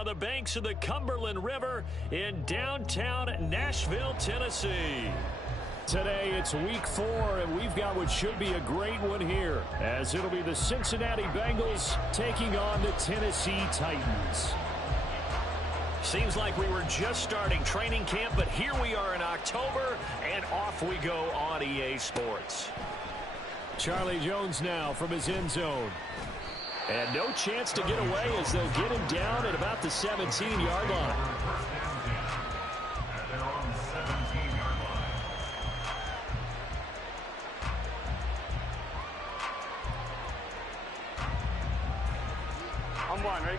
on the banks of the Cumberland River in downtown Nashville, Tennessee. Today it's week 4, and we've got what should be a great one here, as it'll be the Cincinnati Bengals taking on the Tennessee Titans. Seems like we were just starting training camp, but here we are in October, and off we go on EA Sports. Charlie Jones now from his end zone. And no chance to get away as they'll get him down at about the 17-yard line. I'm one, ready?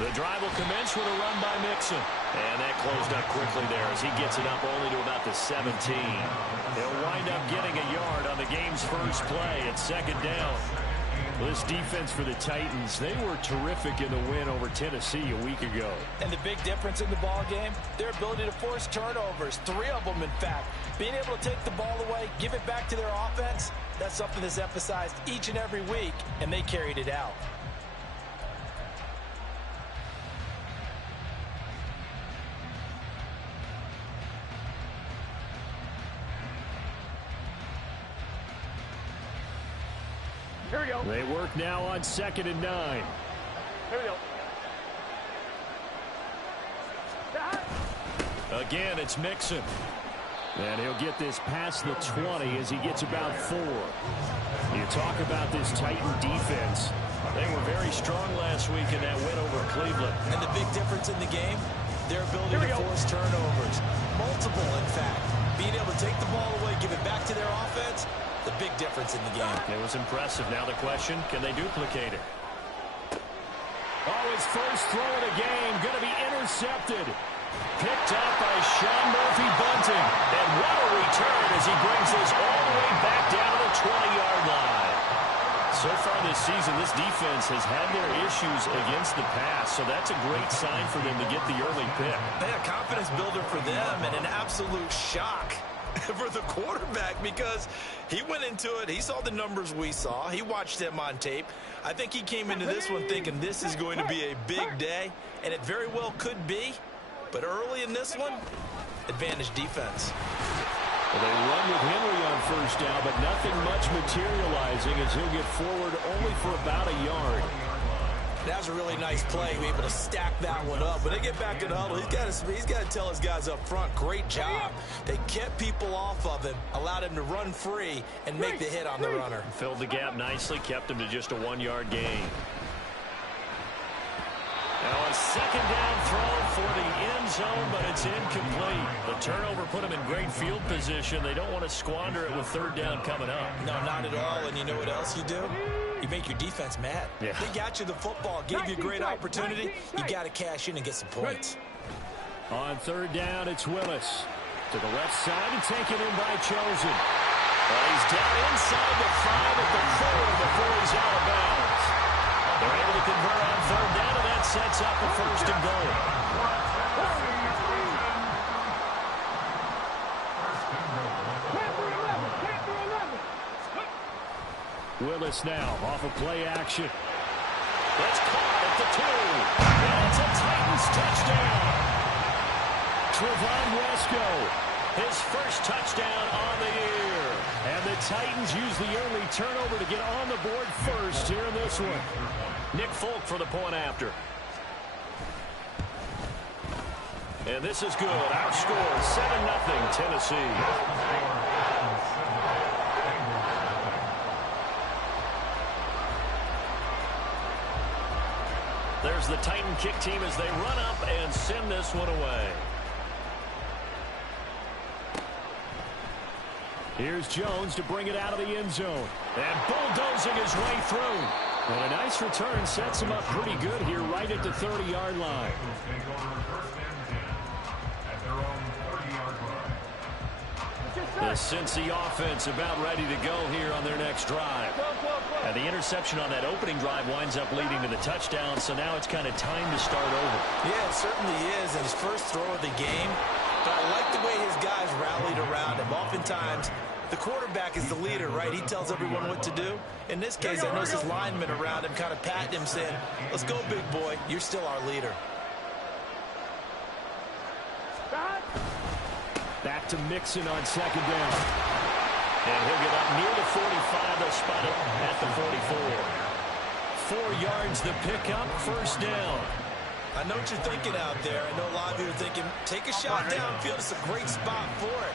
The drive will commence with a run by Mixon. And that closed up quickly there as he gets it up only to about the 17. He'll wind up getting a yard on the game's first play at second down. This defense for the Titans, they were terrific in the win over Tennessee a week ago. And the big difference in the ball game, their ability to force turnovers, 3 of them in fact. Being able to take the ball away, give it back to their offense, that's something that's emphasized each and every week, and they carried it out. Here we go. They work now on 2nd and 9. Here we go. Again, it's Mixon. And he'll get this past the 20 as he gets about 4. You talk about this Titan defense. They were very strong last week in that win over Cleveland. And the big difference in the game, their ability to force turnovers. Multiple, in fact. Being able to take the ball away, give it back to their offense, the big difference in the game. It was impressive. Now the question, can they duplicate it? Oh, his first throw of the game going to be intercepted. Picked up by Sean Murphy-Bunting. And what a return as he brings this all the way back down to the 20-yard line. So far this season, this defense has had their issues against the pass, so that's a great sign for them to get the early pick. A confidence builder for them and an absolute shock for the quarterback because he went into it. He saw the numbers we saw. He watched them on tape. I think he came into this one thinking this is going to be a big day, and it very well could be. But early in this one, advantage defense. Well, they run with Henry on first down, but nothing much materializing as he'll get forward only for about a yard. That was a really nice play. Be able to stack that one up. When they get back in the huddle, he's got to tell his guys up front, great job. They kept people off of him, allowed him to run free, and make the hit on the runner. Filled the gap nicely, kept him to just a 1-yard gain. Now a second down throw for the end zone, but it's incomplete. The turnover put them in great field position. They don't want to squander it with 3rd down coming up. No, not at all. And you know what else you do? You make your defense mad. Yeah. They got you the football, gave you a great opportunity. You got to cash in and get some points. On 3rd down, it's Willis. To the left side and taken in by Chosen. Well, he's down inside the 5 at the 4 before he's out of bounds. They're able to convert on 3rd down, and that sets up a 1st and goal. Willis now off of play action. It's caught at the 2. And it's a Titans touchdown. Trevon Wesco, his first touchdown on the year. And the Titans use the early turnover to get on the board first here in this one. Nick Folk for the point after. And this is good. Our score, 7-0 Tennessee. There's the Titan kick team as they run up and send this one away. Here's Jones to bring it out of the end zone. And bulldozing his way through. And a nice return sets him up pretty good here right at the 30-yard line. The Cincy offense about ready to go here on their next drive. The interception on that opening drive winds up leading to the touchdown, so now it's kind of time to start over. Yeah, it certainly is, and his first throw of the game. But I like the way his guys rallied around him. Oftentimes, the quarterback is the leader, right? He tells everyone what to do. In this case, I notice his linemen around him kind of patting him, saying, let's go, big boy. You're still our leader. Back to Mixon on second down. And he'll get up near the 45. They'll spot it at the 44. 4 yards the pickup, first down. I know what you're thinking out there. I know a lot of you are thinking, take a shot downfield. It's a great spot for it.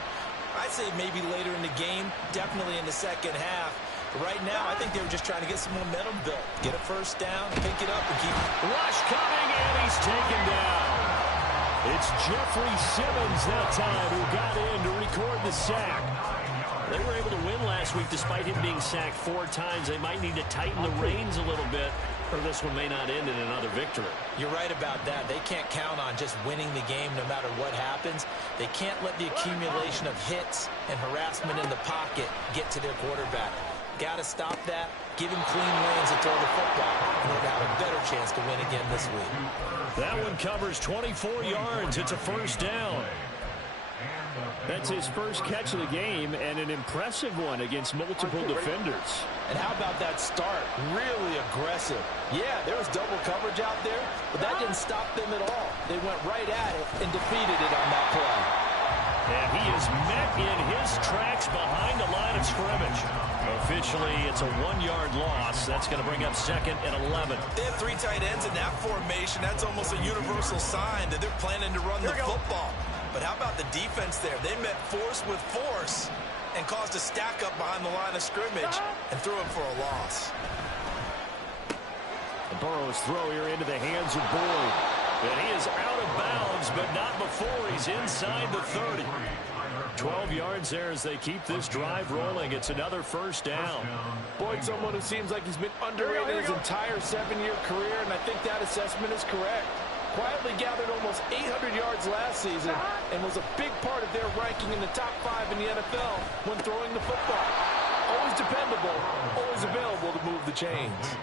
I'd say maybe later in the game, definitely in the second half. But right now, I think they were just trying to get some momentum built. Get a first down, pick it up, and keep... Rush coming, and he's taken down. It's Jeffrey Simmons that time who got in to record the sack. They were able to win last week despite him being sacked 4 times. They might need to tighten the reins a little bit, or this one may not end in another victory. You're right about that. They can't count on just winning the game no matter what happens. They can't let the accumulation of hits and harassment in the pocket get to their quarterback. Got to stop that, give him clean lanes to throw the football, and they'll have a better chance to win again this week. That one covers 24 yards. It's a first down. That's his first catch of the game, and an impressive one against multiple defenders. And how about that start? Really aggressive. Yeah, there was double coverage out there, but that didn't stop them at all. They went right at it and defeated it on that play. And he is met in his tracks behind the line of scrimmage. Officially, it's a 1-yard loss. That's going to bring up second and 11. They have 3 tight ends in that formation. That's almost a universal sign that they're planning to run the football. But how about the defense there? They met force with force and caused a stack up behind the line of scrimmage and threw him for a loss. Burrow's throw here into the hands of Boyd. And he is out of bounds, but not before he's inside the 30. 12 yards there as they keep this drive rolling. It's another first down. Boyd's someone who seems like he's been underrated his entire 7-year career, and I think that assessment is correct. Quietly gathered almost 800 yards last season and was a big part of their ranking in the top 5 in the NFL when throwing the football. Always dependable, always available to move the chains.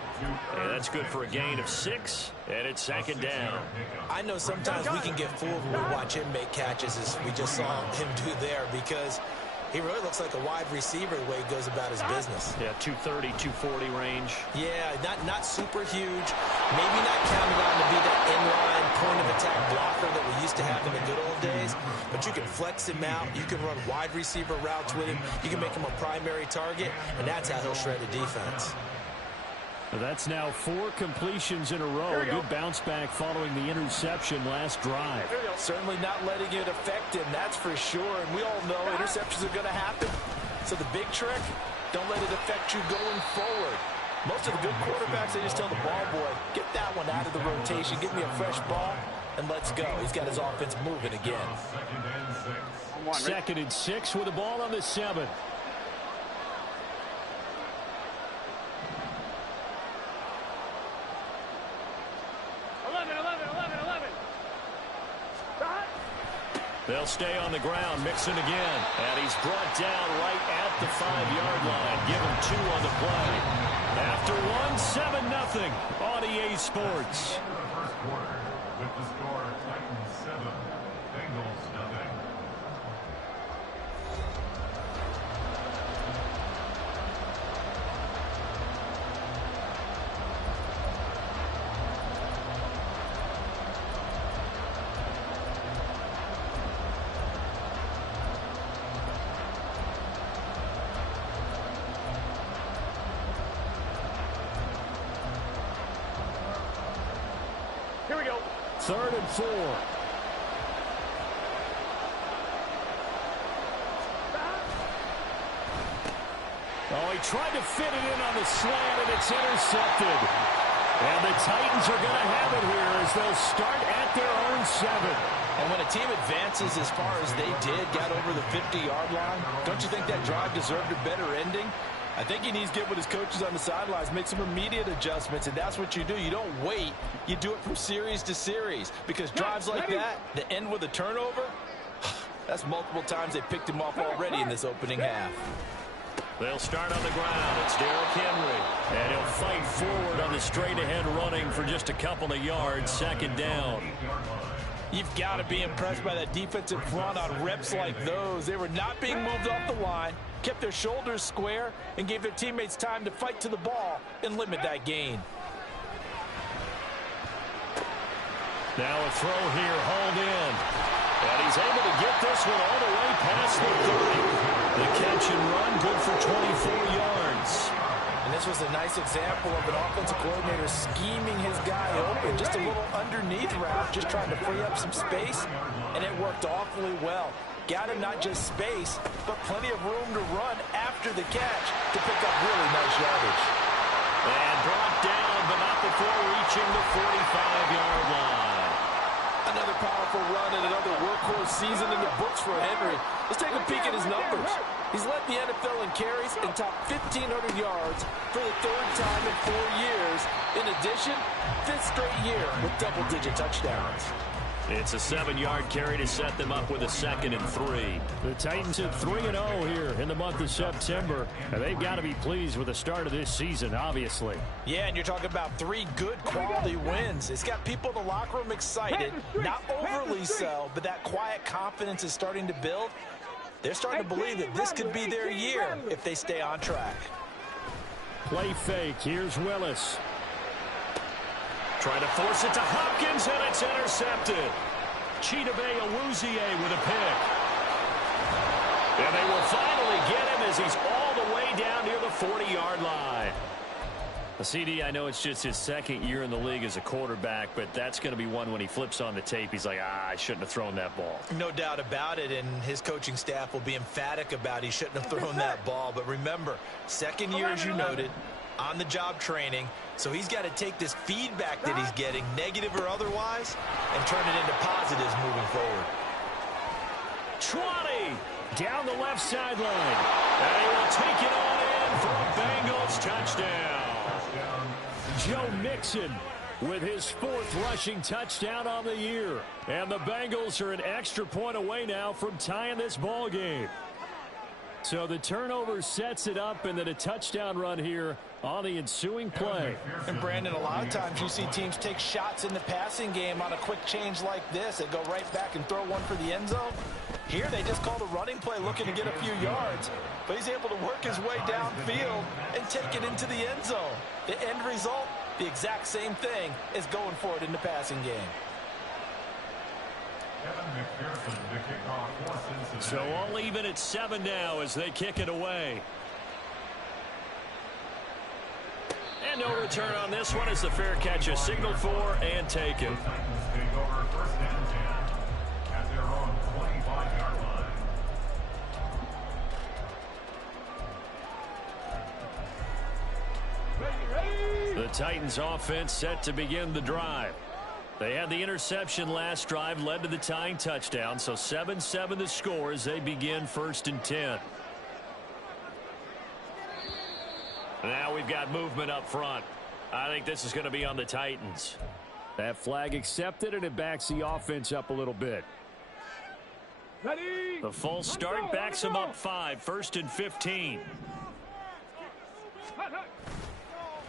And that's good for a gain of 6, and it's second down. I know sometimes we can get fooled when we watch him make catches, as we just saw him do there, because he really looks like a wide receiver the way he goes about his business. Yeah, 230, 240 range. Yeah, not super huge. Maybe not counted on to be that inline point-of-attack blocker that we used to have in the good old days. But you can flex him out. You can run wide receiver routes with him. You can make him a primary target, and that's how he'll shred a defense. That's now 4 completions in a row. Good bounce back following the interception last drive. Certainly not letting it affect him, that's for sure. And we all know interceptions are going to happen. So the big trick, don't let it affect you going forward. Most of the good quarterbacks, they just tell the ball boy, get that one out of the rotation, give me a fresh ball, and let's go. He's got his offense moving again. Second and 6 with the ball on the 7. They'll stay on the ground. Mixon again. And he's brought down right at the 5-yard line. Give him 2 on the play. After 1, 7-0 on EA Sports. With the score, Titans 7, Bengals 0. Here we go. 3rd and 4. Oh, he tried to fit it in on the slant, and it's intercepted. And the Titans are going to have it here as they'll start at their own 7. And when a team advances as far as they did, got over the 50-yard line, don't you think that drive deserved a better ending? I think he needs to get with his coaches on the sidelines, make some immediate adjustments, and that's what you do. You don't wait. You do it from series to series, because drives like that end with a turnover, that's multiple times they picked him off already in this opening half. They'll start on the ground. It's Derrick Henry. And he'll fight forward on the straight-ahead running for just a couple of yards. Second down. You've got to be impressed by that defensive front on reps like those. They were not being moved off the line, kept their shoulders square, and gave their teammates time to fight to the ball and limit that gain. Now a throw here, hauled in. And he's able to get this one all the way past the 30. The catch and run, good for 24 yards. And this was a nice example of an offensive coordinator scheming his guy open. Just a little underneath route, just trying to free up some space. And it worked awfully well. Got him not just space, but plenty of room to run after the catch to pick up really nice yardage. And brought down, but not before reaching the 45-yard line. Another powerful run and another workhorse season in the books for Henry. Let's take a peek at his numbers. He's led the NFL in carries and topped 1,500 yards for the third time in 4 years. In addition, fifth straight year with double-digit touchdowns. It's a 7-yard carry to set them up with a 2nd and 3. The Titans at 3-0 here in the month of September. And they've got to be pleased with the start of this season, obviously. Yeah, and you're talking about 3 good quality wins. It's got people in the locker room excited, not overly so, but that quiet confidence is starting to build. They're starting to believe that this could be their year if they stay on track. Play fake. Here's Willis. Trying to force it to Hopkins, and it's intercepted. Chidobe Awuzie with a pick. And they will finally get him as he's all the way down near the 40-yard line. CD, I know it's just his 2nd year in the league as a quarterback, but that's going to be one when he flips on the tape. He's like, I shouldn't have thrown that ball. No doubt about it, and his coaching staff will be emphatic about he shouldn't have thrown that ball. But remember, 2nd year, as you noted, on-the-job training. So he's got to take this feedback that he's getting, negative or otherwise, and turn it into positives moving forward. 20 down the left sideline. And he will take it on in for a Bengals touchdown. Joe Mixon with his 4th rushing touchdown on the year. And the Bengals are an extra point away now from tying this ball game. So the turnover sets it up, and then a touchdown run here on the ensuing play. And Brandon, a lot of times you see teams take shots in the passing game on a quick change like this. They go right back and throw one for the end zone. Here they just called a running play looking to get a few yards. But he's able to work his way downfield and take it into the end zone. The end result, the exact same thing as going for it in the passing game. So all even at 7 now as they kick it away. And no return on this one as the fair catch is signaled for and taken. The Titans offense set to begin the drive. They had the interception last drive, led to the tying touchdown, so 7-7 the score as they begin 1st and 10. Now we've got movement up front. I think this is going to be on the Titans. That flag accepted, and it backs the offense up a little bit. The false start backs them up 5, 1st and 15.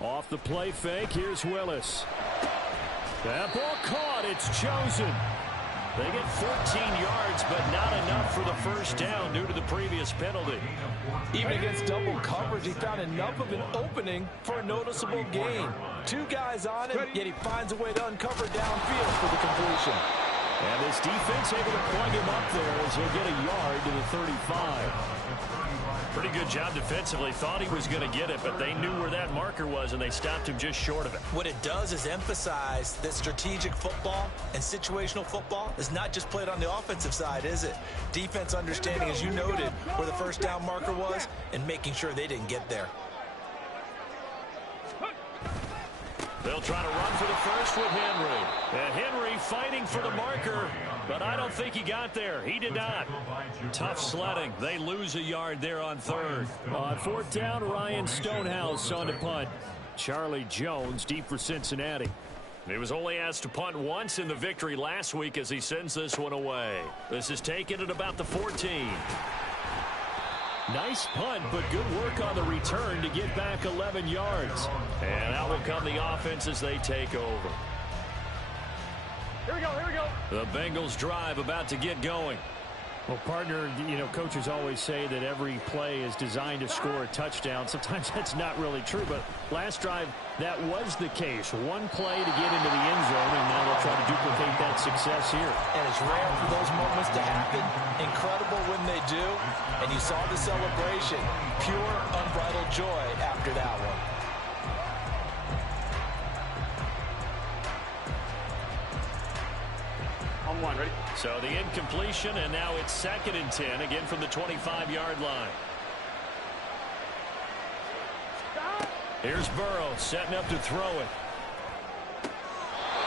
Off the play fake, here's Willis. That ball caught, it's chosen. They get 14 yards, but not enough for the first down due to the previous penalty. Even against double coverage, he found enough of an opening for a noticeable gain. 2 guys on him, yet he finds a way to uncover downfield for the completion. And this defense able to plug him up there as he'll get a yard to the 35. Pretty good job defensively. Thought he was going to get it, but they knew where that marker was, and they stopped him just short of it. What it does is emphasize that strategic football and situational football is not just played on the offensive side, is it? Defense understanding, as you noted, where the first down marker was and making sure they didn't get there. They'll try to run for the first with Henry. And Henry fighting for the marker, but I don't think he got there. He did not. Tough sledding. They lose a yard there on 3rd. On 4th down, Ryan Stonehouse on to punt. Charlie Jones deep for Cincinnati. He was only asked to punt once in the victory last week as he sends this one away. This is taken at about the 14. Nice punt, but good work on the return to get back 11 yards. And out will come the offense as they take over. Here we go, here we go. The Bengals drive about to get going. Well, partner, you know, coaches always say that every play is designed to score a touchdown. Sometimes that's not really true, but last drive, that was the case. One play to get into the end zone, and now they'll try to duplicate that success here. And it's rare for those moments to happen. Incredible when they do. And you saw the celebration. Pure, unbridled joy after that one. On one, ready? So the incompletion, and now it's 2nd and 10, again from the 25-yard line. Here's Burrow setting up to throw it.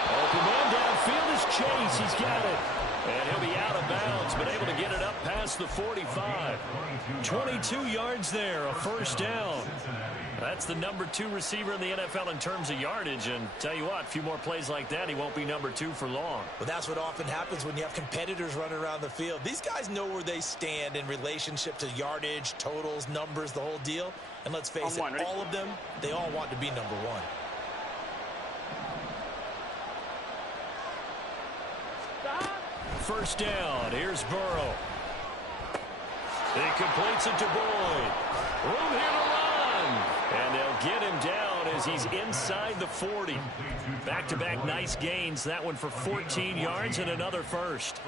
Open man downfield is Chase. He's got it. And he'll be out of bounds, but able to get it up past the 45. 22 yards there, a first down. That's the number 2 receiver in the NFL in terms of yardage. And tell you what, a few more plays like that, he won't be number 2 for long. Well, that's what often happens when you have competitors running around the field. These guys know where they stand in relationship to yardage, totals, numbers, the whole deal. And let's face it, all of them, they all want to be number 1. First down. Here's Burrow. He completes it to Boyd. Room here to run. And they'll get him down as he's inside the 40. Back-to-back nice gains. That one for 14 yards and another first.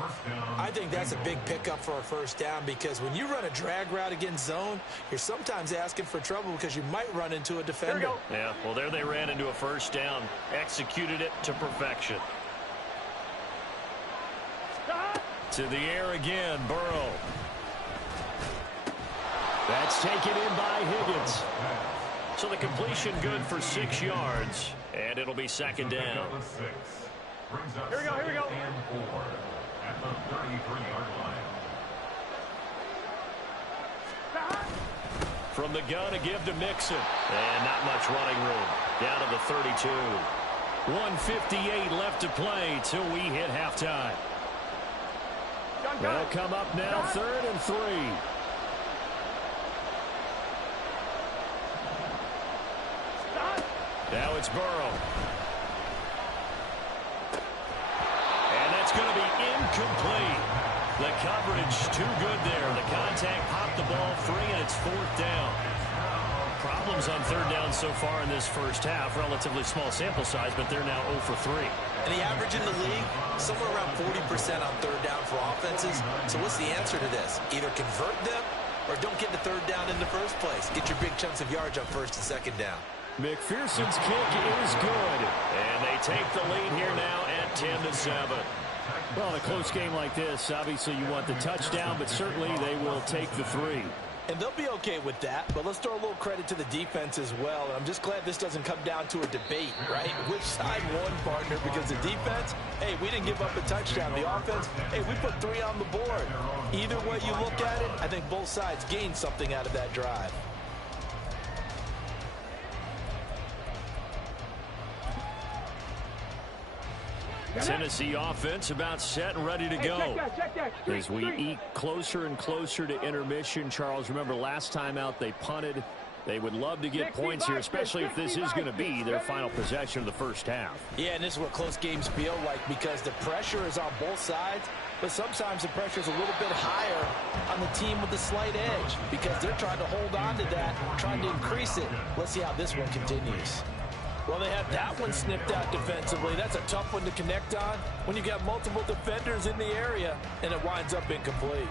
I think that's a big pickup for a first down because when you run a drag route against zone, you're sometimes asking for trouble because you might run into a defender. Yeah, well, there they ran into a first down. Executed it to perfection. To the air again, Burrow. That's taken in by Higgins. So the completion good for 6 yards, and it'll be 2nd down. Here we go, here we go. At the 33-yard line. From the gun, a give to Mixon. And not much running room. Down to the 32. 1:58 left to play till we hit halftime. They'll come up now, 3rd and 3. Now it's Burrow. And that's going to be incomplete. The coverage too good there. The contact popped the ball free, and it's 4th down. Problems on 3rd down so far in this first half. Relatively small sample size, but they're now 0 for 3. And the average in the league, somewhere around 40% on 3rd down for offenses. So what's the answer to this? Either convert them or don't get the 3rd down in the first place. Get your big chunks of yards on 1st and 2nd down. McPherson's kick is good. And they take the lead here now at 10-7. Well, in a close game like this, obviously you want the touchdown, but certainly they will take the 3. And they'll be okay with that, but let's throw a little credit to the defense as well. And I'm just glad this doesn't come down to a debate, right? Which side won, partner? Because the defense, hey, we didn't give up a touchdown. The offense, hey, we put 3 on the board. Either way you look at it, I think both sides gained something out of that drive. Tennessee offense about set and ready to go. Check that. As we eke closer and closer to intermission, Charles, remember last time out they punted. They would love to get points here, especially if this is going to be their final possession of the first half. Yeah, and this is what close games feel like because the pressure is on both sides, but sometimes the pressure is a little bit higher on the team with the slight edge because they're trying to hold on to that, trying to increase it. Let's see how this one continues. Well, they have that one snipped out defensively. That's a tough one to connect on when you got multiple defenders in the area, and it winds up incomplete.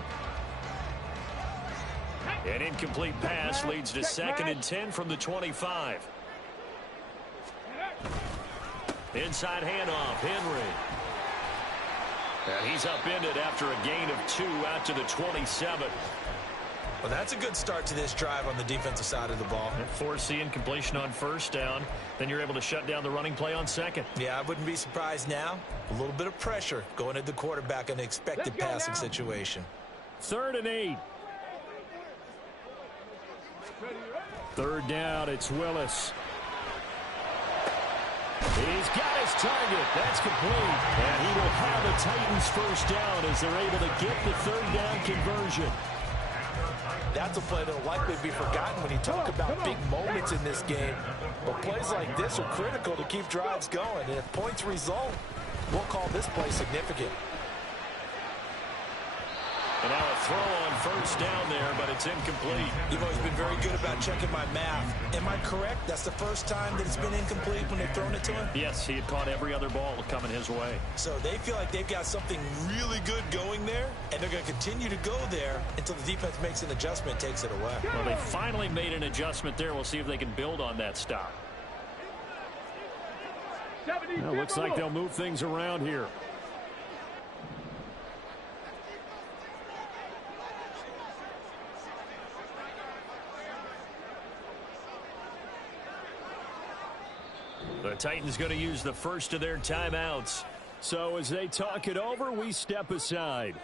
An incomplete pass leads to 2nd and 10 from the 25. Inside handoff, Henry. And he's upended after a gain of 2 out to the 27. Well, that's a good start to this drive on the defensive side of the ball. Force the incompletion on 1st down. Then you're able to shut down the running play on 2nd. Yeah, I wouldn't be surprised now. A little bit of pressure going at the quarterback in an expected passing situation. 3rd and 8. 3rd down, it's Willis. He's got his target. That's complete. And he will have the Titans first down as they're able to get the 3rd down conversion. That's a play that will likely be forgotten when you talk about big moments in this game. But plays like this are critical to keep drives going. And if points result, we'll call this play significant. And now a throw on first down there, but it's incomplete. You've always been very good about checking my math. Am I correct? That's the first time that it's been incomplete when they've thrown it to him? Yes, he had caught every other ball coming his way. So they feel like they've got something really good going there, and they're going to continue to go there until the defense makes an adjustment, takes it away. Well, they finally made an adjustment there. We'll see if they can build on that stop. Well, looks like they'll move things around here. The Titans going to use the first of their timeouts. So as they talk it over, we step aside.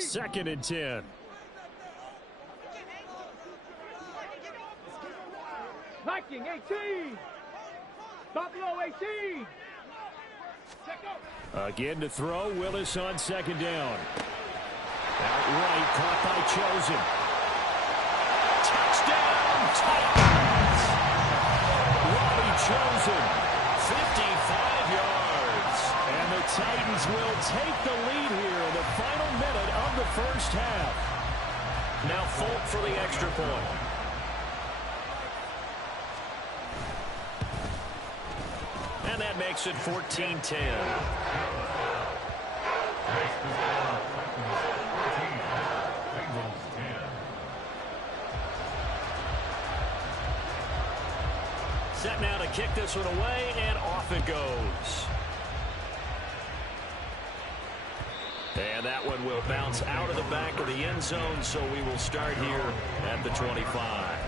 Second and 10. Viking 18. Buffalo 18. Again to throw. Willis on second down. Outright caught by Chosen. Touchdown Titans. Robbie Chosen, 55 yards. And the Titans will take the lead here in the final minute of the first half. Now Folk for the extra point. And that makes it 14-10. Set now to kick this one away, and off it goes. And that one will bounce out of the back of the end zone, so we will start here at the 25.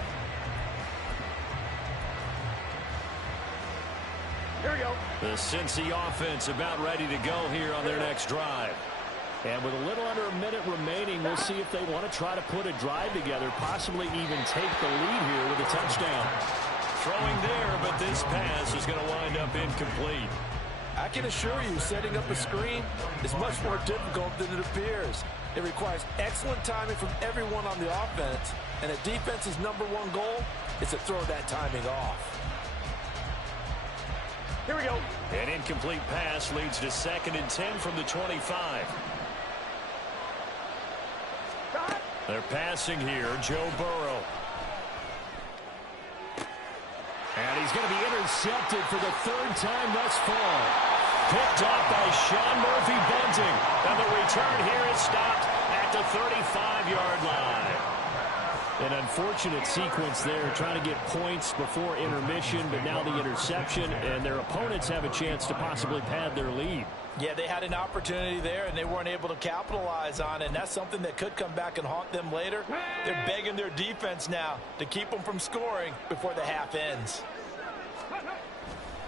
Here we go. The Cincy offense about ready to go here on their next drive. And with a little under a minute remaining, we'll see if they want to try to put a drive together, possibly even take the lead here with a touchdown. Throwing there, but this pass is going to wind up incomplete. I can assure you, setting up a screen is much more difficult than it appears. It requires excellent timing from everyone on the offense, and a defense's number one goal is to throw that timing off. Here we go. An incomplete pass leads to 2nd and 10 from the 25. They're passing here, Joe Burrow. And he's going to be intercepted for the 3rd time thus far. Picked off by Sean Murphy-Bunting. And the return here is stopped at the 35-yard line. An unfortunate sequence there, trying to get points before intermission, but now the interception, and their opponents have a chance to possibly pad their lead. Yeah, they had an opportunity there, and they weren't able to capitalize on it, and that's something that could come back and haunt them later. They're begging their defense now to keep them from scoring before the half ends.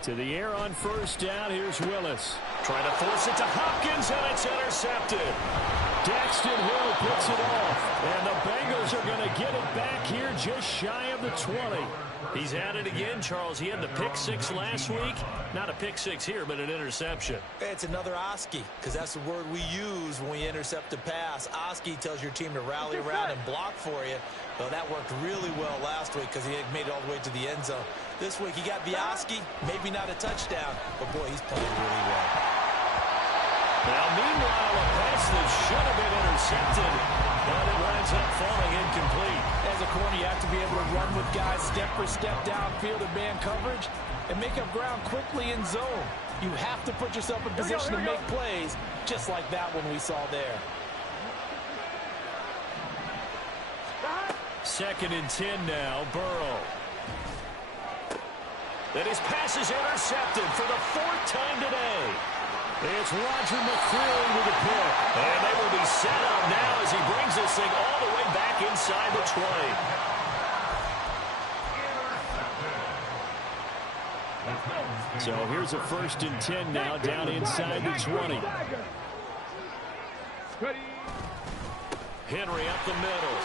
To the air on first down, here's Willis. Trying to force it to Hopkins, and it's intercepted. Daxton Hill picks it off, and the Bengals are going to get it back here just shy of the 20. He's at it again, Charles. He had the pick six last week. Not a pick six here, but an interception. It's another Oski, because that's the word we use when we intercept a pass. Oski tells your team to rally around and block for you. Well, that worked really well last week because he had made it all the way to the end zone. This week he got Oski, maybe not a touchdown, but boy, he's playing really well. Now, meanwhile, a pass that should have been intercepted, but it winds up falling incomplete. As a corner, you have to be able to run with guys step for step downfield in man coverage and make up ground quickly in zone. You have to put yourself in position to make plays, just like that one we saw there. 2nd and 10 now, Burrow. And his pass is intercepted for the 4th time today. It's Roger McCreary with a pick. And they will be set up now as he brings this thing all the way back inside the 20. So here's a 1st and 10 now down inside the 20. Henry up the middle.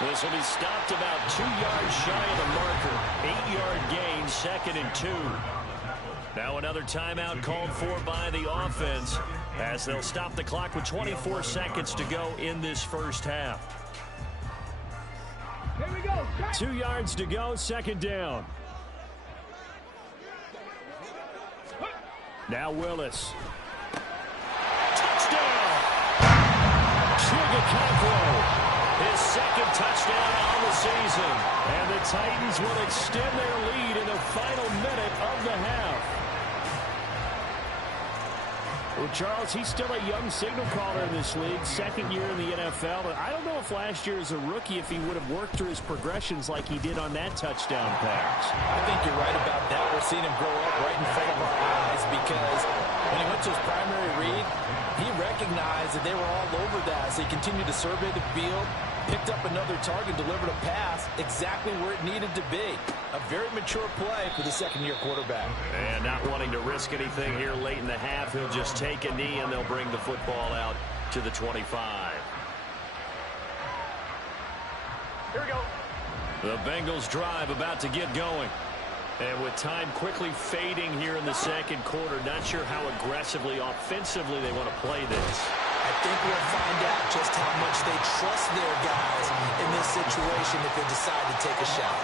This will be stopped about 2 yards shy of the marker. 8-yard gain, 2nd and 2. Now another timeout called for by the offense as they'll stop the clock with 24 seconds to go in this first half. Here we go. 2 yards to go, second down. Now Willis. Touchdown! Chigacapo. His second touchdown on the season. And the Titans will extend their lead in the final minute of the half. Well, Charles, he's still a young signal caller in this league, second year in the NFL. But I don't know if last year as a rookie, if he would have worked through his progressions like he did on that touchdown pass. I think you're right about that. We're seeing him grow up right in front of our eyes because when he went to his primary read, he recognized that they were all over that. So he continued to survey the field, picked up another target, delivered a pass exactly where it needed to be. A very mature play for the second-year quarterback. And not wanting to risk anything here late in the half, he'll just take a knee and they'll bring the football out to the 25. Here we go. The Bengals drive about to get going. And with time quickly fading here in the second quarter, not sure how aggressively, offensively they want to play this. I think we'll find out just how much they trust their guys in this situation if they decide to take a shot.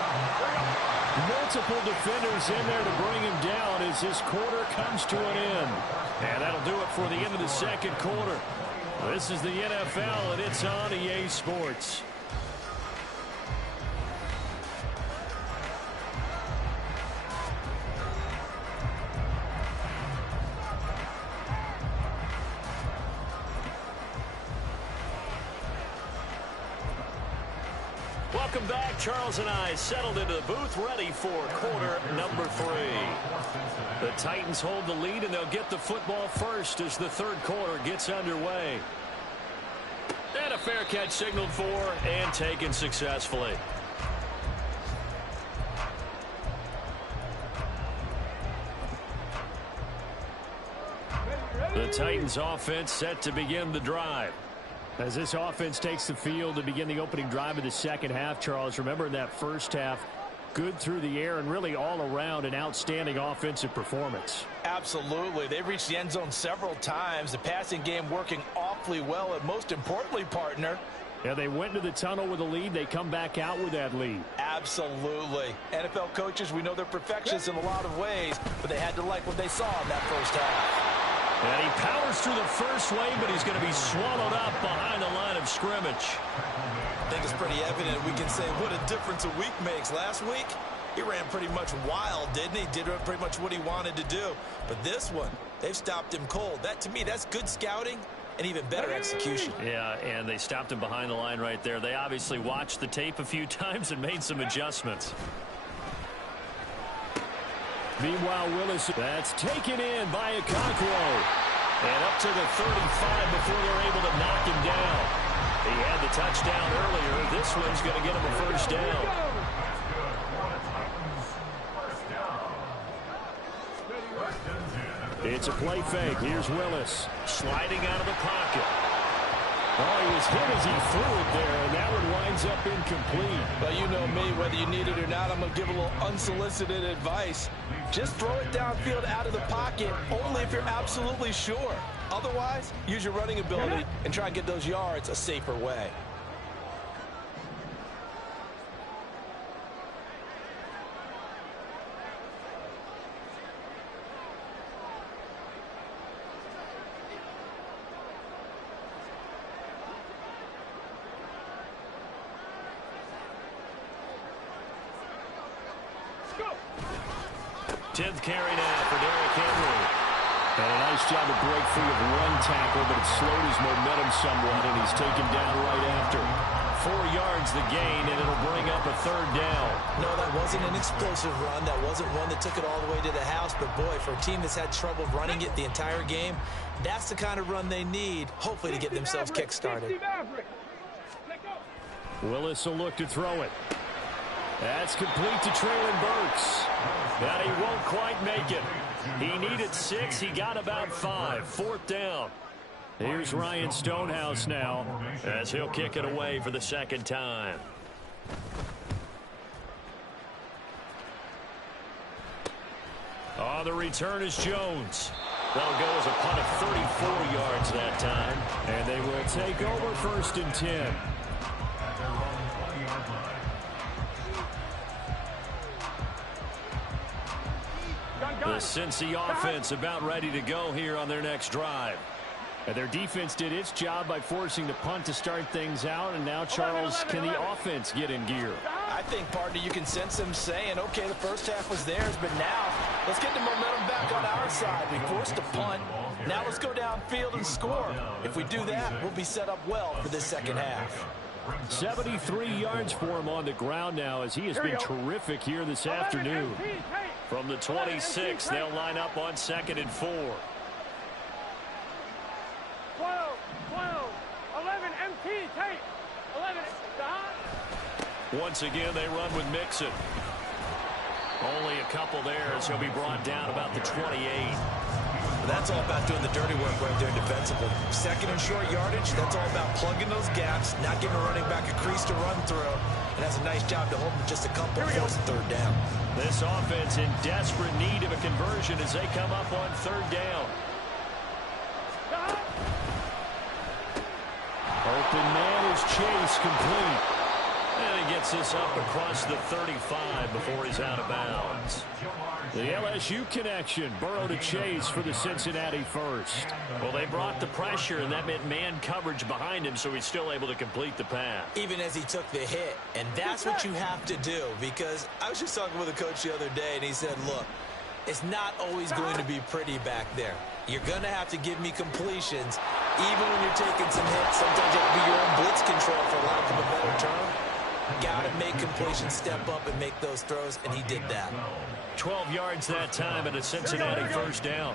Multiple defenders in there to bring him down as this quarter comes to an end. And that'll do it for the end of the second quarter. This is the NFL, and it's on EA Sports. Welcome back. Charles and I settled into the booth, ready for quarter number 3. The Titans hold the lead, and they'll get the football first as the third quarter gets underway. And a fair catch signaled for and taken successfully. The Titans offense set to begin the drive. As this offense takes the field to begin the opening drive of the second half, Charles, remember in that first half, good through the air and really all around an outstanding offensive performance. Absolutely. They've reached the end zone several times. The passing game working awfully well, and most importantly, partner, yeah, they went into the tunnel with a lead. They come back out with that lead. Absolutely. NFL coaches, we know they're perfectionists in a lot of ways, but they had to like what they saw in that first half. And he powers through the first wave, but he's going to be swallowed up behind the line of scrimmage. I think it's pretty evident we can say what a difference a week makes. Last week, he ran pretty much wild, didn't he? Did pretty much what he wanted to do. But this one, they've stopped him cold. That, to me, that's good scouting and even better execution. Yeah, and they stopped him behind the line right there. They obviously watched the tape a few times and made some adjustments. Meanwhile, Willis, that's taken in by Okonkwo. And up to the 35 before they're able to knock him down. He had the touchdown earlier. This one's going to get him a first down. It's a play fake. Here's Willis sliding out of the pocket. Oh, he was hit as he threw it there, and that one winds up incomplete. But you know me, whether you need it or not, I'm going to give a little unsolicited advice. Just throw it downfield out of the pocket, only if you're absolutely sure. Otherwise, use your running ability and try and get those yards a safer way. Go. 10th carry now for Derrick Henry. And a nice job to break free of one tackle, but it slowed his momentum somewhat, and he's taken down right after. 4 yards the gain, and it'll bring up a third down. No, that wasn't an explosive run. That wasn't one that took it all the way to the house. But, boy, for a team that's had trouble running it the entire game, that's the kind of run they need, hopefully, to get themselves kick-started. Willis will look to throw it. That's complete to Traylon Burks. And he won't quite make it. He needed 6. He got about 5. 4th down. Here's Ryan Stonehouse now as he'll kick it away for the second time. On the return is Jones. That'll go as a punt of 34 yards that time. And they will take over 1st and 10. The Cincy offense about ready to go here on their next drive. And their defense did its job by forcing the punt to start things out. And now, Charles, can the offense get in gear? I think, partner, you can sense them saying, okay, the first half was theirs, but now let's get the momentum back on our side. We forced a punt. Now let's go downfield and score. If we do that, we'll be set up well for this second half. 73 yards for him on the ground now as he has been terrific here this afternoon. From the 26, they'll line up on 2nd and 4. 12, 11, MT, tape. 11, stop. Once again, they run with Mixon. Only a couple there as he'll be brought down about the 28. That's all about doing the dirty work right there defensively. 2nd and short yardage, that's all about plugging those gaps, not giving a running back a crease to run through. And that's a nice job to hold them just a couple force and 3rd down. This offense in desperate need of a conversion as they come up on 3rd down. Open man is Chase, complete. And he gets this up across the 35 before he's out of bounds. The LSU connection, Burrow to Chase for the Cincinnati first. Well, they brought the pressure, and that meant man coverage behind him, so he's still able to complete the pass. Even as he took the hit, and that's what you have to do, because I was just talking with a coach the other day, and he said, look, it's not always going to be pretty back there. You're going to have to give me completions, even when you're taking some hits. Sometimes you have to be your own blitz control, for lack of a better term. Got to make completions, step up, and make those throws, and he did that. 12 yards that time and a Cincinnati first down.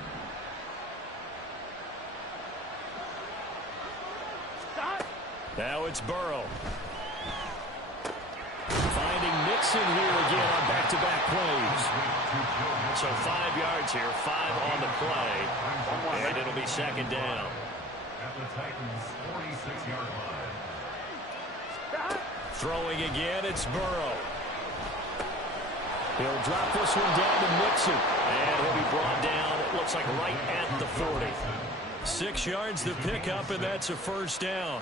Now it's Burrow. Finding Mixon here again on back-to-back plays. So 5 yards here, 5 on the play. And it'll be 2nd down. At the Titans' 46-yard line. Throwing again, it's Burrow. He'll drop this one down to Mixon. And he'll be brought down, it looks like right at the 40. 6 yards to pick up, and that's a first down.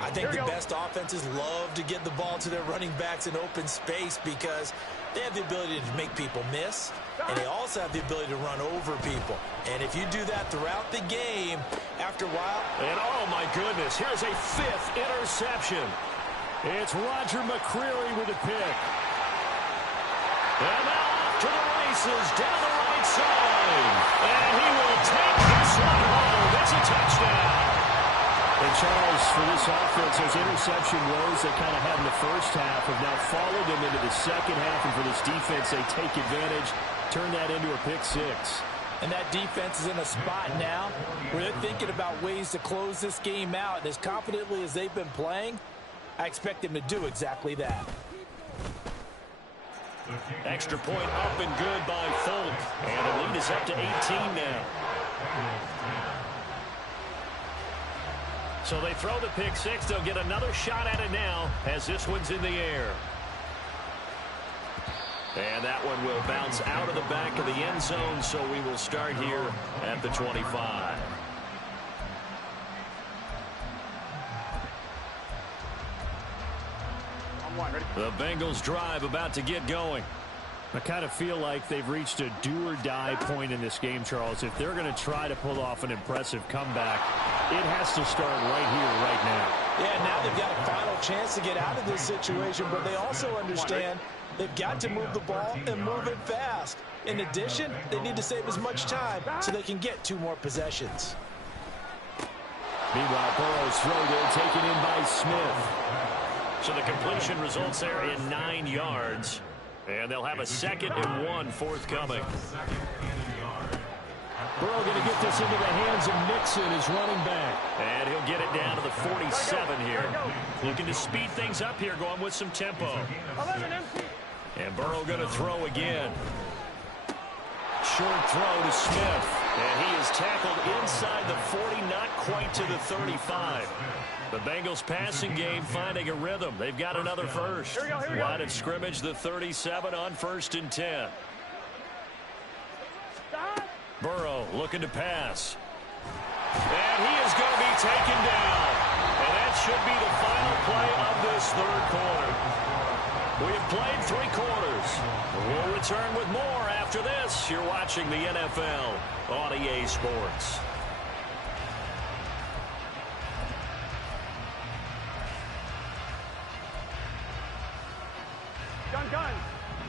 I think the best offenses love to get the ball to their running backs in open space because they have the ability to make people miss, and they also have the ability to run over people. And if you do that throughout the game, after a while... And oh my goodness, here's a 5th interception. It's Roger McCreary with a pick. And now off to the races, down the right side. And he will take this one home. It's a touchdown. And Charles, for this offense, those interception woes they kind of had in the first half have now followed them into the second half. And for this defense, they take advantage, turn that into a pick 6. And that defense is in a spot now where they're thinking about ways to close this game out. And as confidently as they've been playing, I expect them to do exactly that. Extra point up and good by Folk. And the lead is up to 18 now. So they throw the pick 6. They'll get another shot at it now as this one's in the air. And that one will bounce out of the back of the end zone, so we will start here at the 25. The Bengals drive about to get going. I kind of feel like they've reached a do-or-die point in this game, Charles. If they're going to try to pull off an impressive comeback, it has to start right here, right now. Yeah, now they've got a final chance to get out of this situation, but they also understand they've got to move the ball and move it fast. In addition, they need to save as much time so they can get 2 more possessions. Meanwhile, Burrow's throw there taken in by Smith. So the completion results there in 9 yards. And they'll have a 2nd and 1 forthcoming. Burrow going to get this into the hands of Mixon, his running back. And he'll get it down to the 47 here. Looking to speed things up here, going with some tempo. And Burrow going to throw again. Short throw to Smith. And he is tackled inside the 40, not quite to the 35. The Bengals passing game finding a rhythm. They've got another first. Line of scrimmage, the 37 on 1st and 10. Burrow looking to pass. And he is going to be taken down. And that should be the final play of this third quarter. We have played 3 quarters. We'll return with more after this. You're watching the NFL on EA Sports.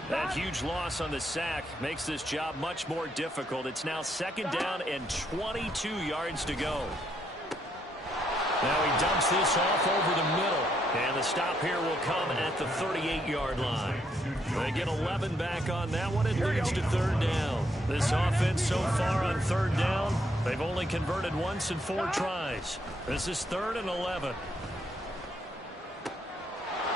That huge loss on the sack makes this job much more difficult. It's now 2nd down and 22 yards to go. Now he dumps this off over the middle. And the stop here will come at the 38-yard line. They get 11 back on that one. It leads to 3rd down. This offense so far on 3rd down, they've only converted once in 4 tries. This is 3rd and 11.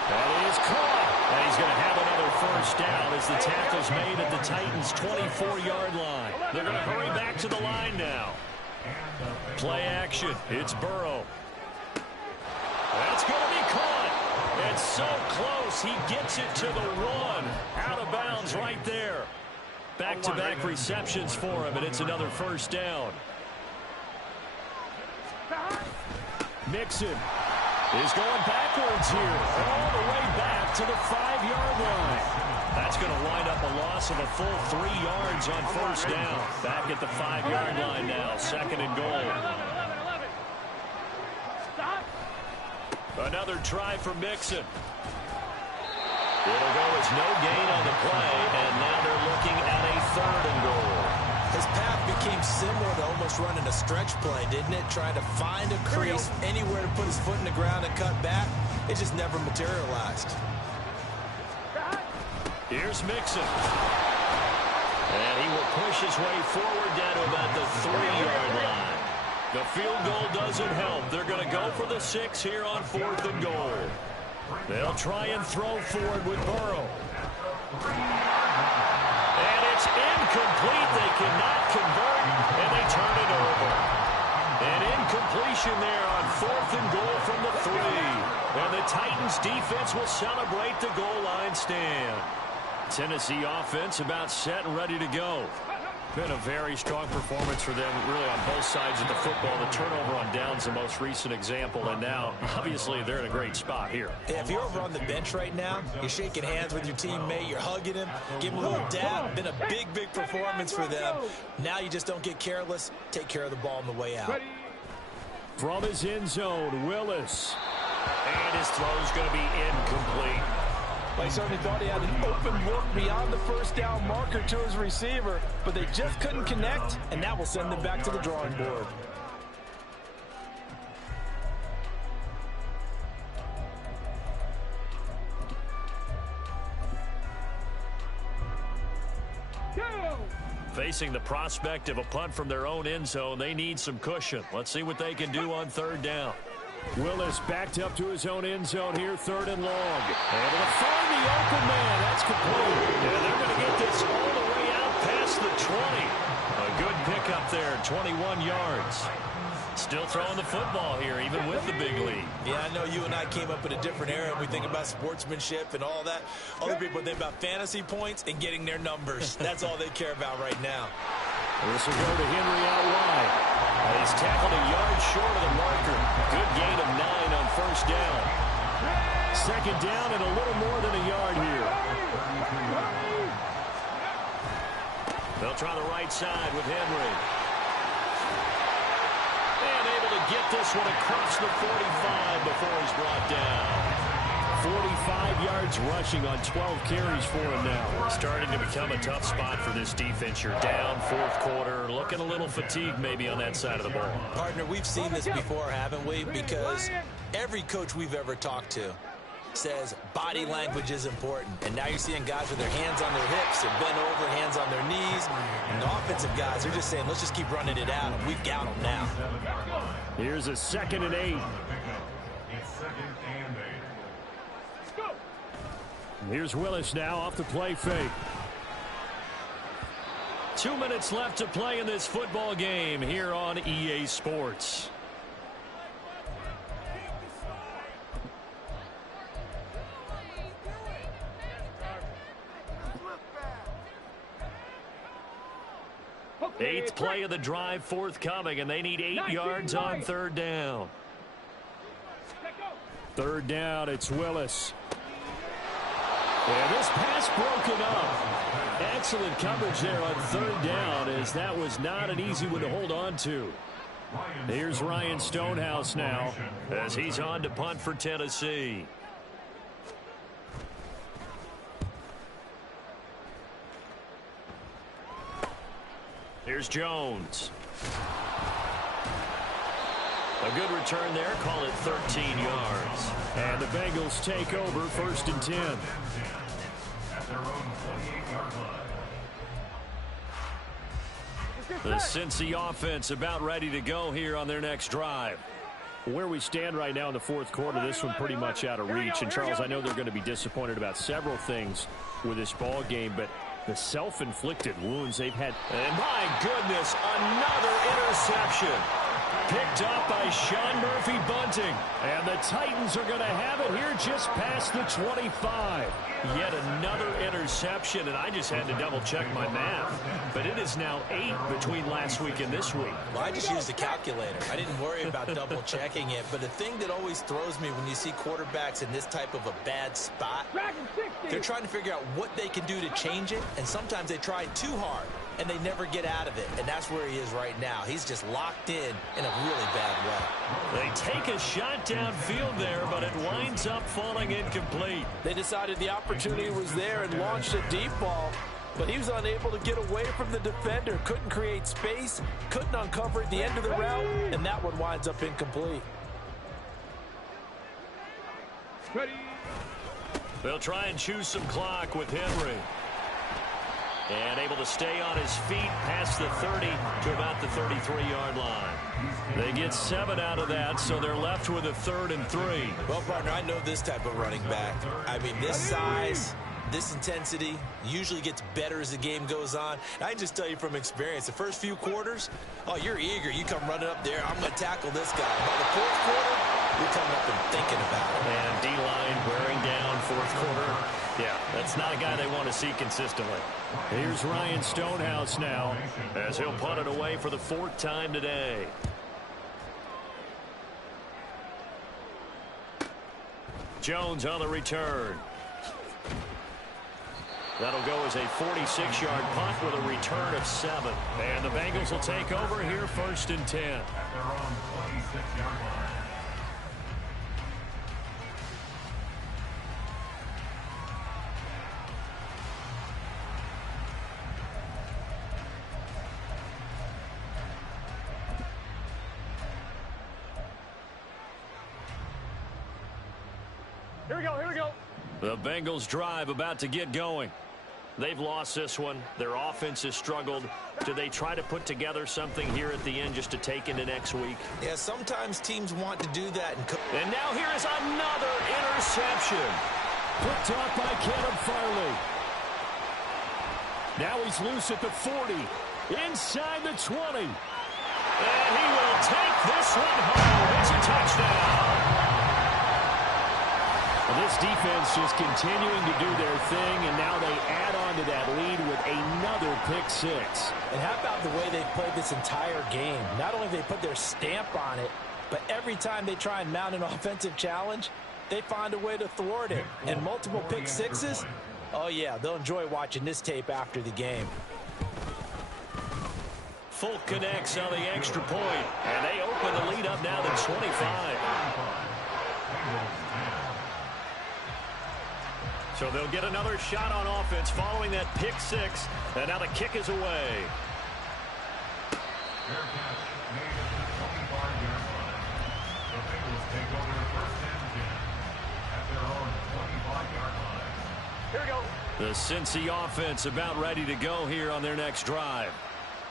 That is caught. And he's going to have another 1st down as the tackle's made at the Titans' 24-yard line. They're going to hurry back to the line now. Play action. It's Burrow. That's going to be caught. It's so close. He gets it to the 1. Out of bounds right there. Back-to-back receptions for him, and it's another 1st down. Mixon is going backwards here, all the way back to the 5-yard line. That's going to wind up a loss of a full 3 yards on 1st down. Back at the 5-yard line now, 2nd and goal. Another try for Mixon. It'll go as no gain on the play, and now they're looking at a 3rd and goal. His path became similar to almost running a stretch play, didn't it? Trying to find a crease anywhere to put his foot in the ground and cut back. It just never materialized. Here's Mixon. And he will push his way forward down to about the 3-yard line. The field goal doesn't help. They're going to go for the 6 here on 4th and goal. They'll try and throw forward with Burrow. And it's incomplete. They cannot convert, and they turn it over. An incompletion there on 4th and goal from the 3. And the Titans defense will celebrate the goal line stand. Tennessee offense about set and ready to go. Been a very strong performance for them, really, on both sides of the football. The turnover on downs the most recent example, and now, obviously, they're in a great spot here. Yeah, if you're over on the bench right now, you're shaking hands with your teammate, you're hugging him, give him a little dab. Been a big, big performance for them. Now you just don't get careless. Take care of the ball on the way out. From his end zone, Willis. And his throw's going to be incomplete. Well, he certainly thought he had an open look beyond the 1st down marker to his receiver, but they just couldn't connect, and that will send them back to the drawing board. Facing the prospect of a punt from their own end zone, they need some cushion. Let's see what they can do on 3rd down. Willis backed up to his own end zone here, 3rd and long. Able to find the open man. That's complete. And they're going to get this all the way out past the 20. A good pickup there, 21 yards. Still throwing the football here, even with the big lead. Yeah, I know you and I came up in a different era, and we think about sportsmanship and all that. Other people think about fantasy points and getting their numbers. That's all they care about right now. This will go to Henry out wide. He's tackled a yard short of the marker. Good gain of 9 on 1st down. 2nd down and a little more than a yard here. They'll try the right side with Henry. And able to get this one across the 45 before he's brought down. 45 yards rushing on 12 carries for him now. Starting to become a tough spot for this defense. You're down 4th quarter, looking a little fatigued maybe on that side of the ball. Partner, we've seen this before, haven't we? Because every coach we've ever talked to says body language is important. And now you're seeing guys with their hands on their hips, they're bent over, hands on their knees. And the offensive guys are just saying, let's just keep running it out, and we've got them now. Here's a 2nd and 8. Here's Willis now off the play fake. 2 minutes left to play in this football game here on EA Sports. Eighth play of the drive forthcoming, and they need 8 yards on third down. Third down, it's Willis. And this pass broken up. Excellent coverage there on third down, as that was not an easy one to hold on to. Here's Ryan Stonehouse now, as he's on to punt for Tennessee. Here's Jones. A good return there. Call it 13 yards. And the Bengals take over 1st and 10. The Cincy offense about ready to go here on their next drive. Where we stand right now in the fourth quarter, this one pretty much out of reach. And, Charles, I know they're going to be disappointed about several things with this ball game, but the self-inflicted wounds they've had. And my goodness, another interception. Picked up by Sean Murphy Bunting. And the Titans are going to have it here just past the 25. Yet another interception, and I just had to double-check my math. But it is now 8 between last week and this week. Well, I just used a calculator. I didn't worry about double-checking it. But the thing that always throws me when you see quarterbacks in this type of a bad spot, they're trying to figure out what they can do to change it, and sometimes they try too hard, and they never get out of it. And that's where he is right now. He's just locked in a really bad way. They take a shot downfield there, but it winds up falling incomplete. They decided the opportunity was there and launched a deep ball, but he was unable to get away from the defender. Couldn't create space, couldn't uncover at the end of the route, and that one winds up incomplete. They'll try and choose some clock with Henry. And able to stay on his feet past the 30 to about the 33-yard line. They get 7 out of that, so they're left with a 3rd and 3. Well, partner, I know this type of running back. I mean, this size, this intensity usually gets better as the game goes on. And I can just tell you from experience, the first few quarters, oh, you're eager. You come running up there, I'm going to tackle this guy. By the fourth quarter, you're coming up and thinking about it. And D-line wearing down fourth quarter. Yeah, that's not a guy they want to see consistently. Here's Ryan Stonehouse now, as he'll punt it away for the 4th time today. Jones on the return. That'll go as a 46-yard punt with a return of 7. And the Bengals will take over here 1st and 10. At their own 26-yard line. Here we go, here we go. The Bengals drive about to get going. They've lost this one. Their offense has struggled. Do they try to put together something here at the end just to take into next week? Yeah, sometimes teams want to do that. And now here is another interception. Picked off by Caleb Farley. Now he's loose at the 40. Inside the 20. And he will take this one home. It's a touchdown. Well, this defense just continuing to do their thing, and now they add on to that lead with another pick 6. And how about the way they've played this entire game? Not only have they put their stamp on it, but every time they try and mount an offensive challenge, they find a way to thwart it. And multiple pick 6s, oh yeah, they'll enjoy watching this tape after the game. Folk connects on the extra point, and they open the lead up now to 25. So they'll get another shot on offense following that pick 6, and now the kick is away. Fair catch made at the 25-yard line. The Bengals take over 1st and 10 at their own 25-yard line. Here we go. The Cincy offense about ready to go here on their next drive.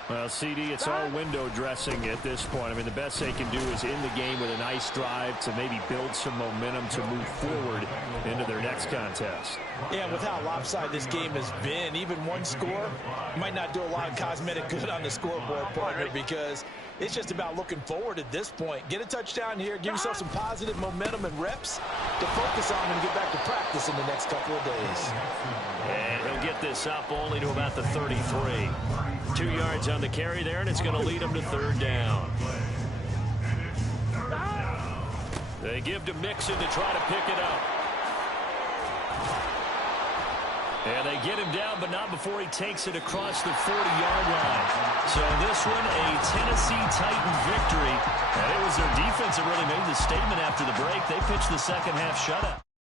Well, CD, it's all window dressing at this point. I mean, the best they can do is in the game with a nice drive to maybe build some momentum to move forward into their next contest. Yeah, with how lopsided this game has been, even one score might not do a lot of cosmetic good on the scoreboard, partner, because it's just about looking forward at this point. Get a touchdown here, give yourself some positive momentum and reps to focus on and get back to practice in the next couple of days. And he'll get this up only to about the 33. 2 yards on the carry there, and it's going to lead them to third down. They give to Mixon to try to pick it up. And they get him down, but not before he takes it across the 40-yard line. So this one, a Tennessee Titan victory. And it was their defense that really made the statement after the break. They pitched the second half shutout.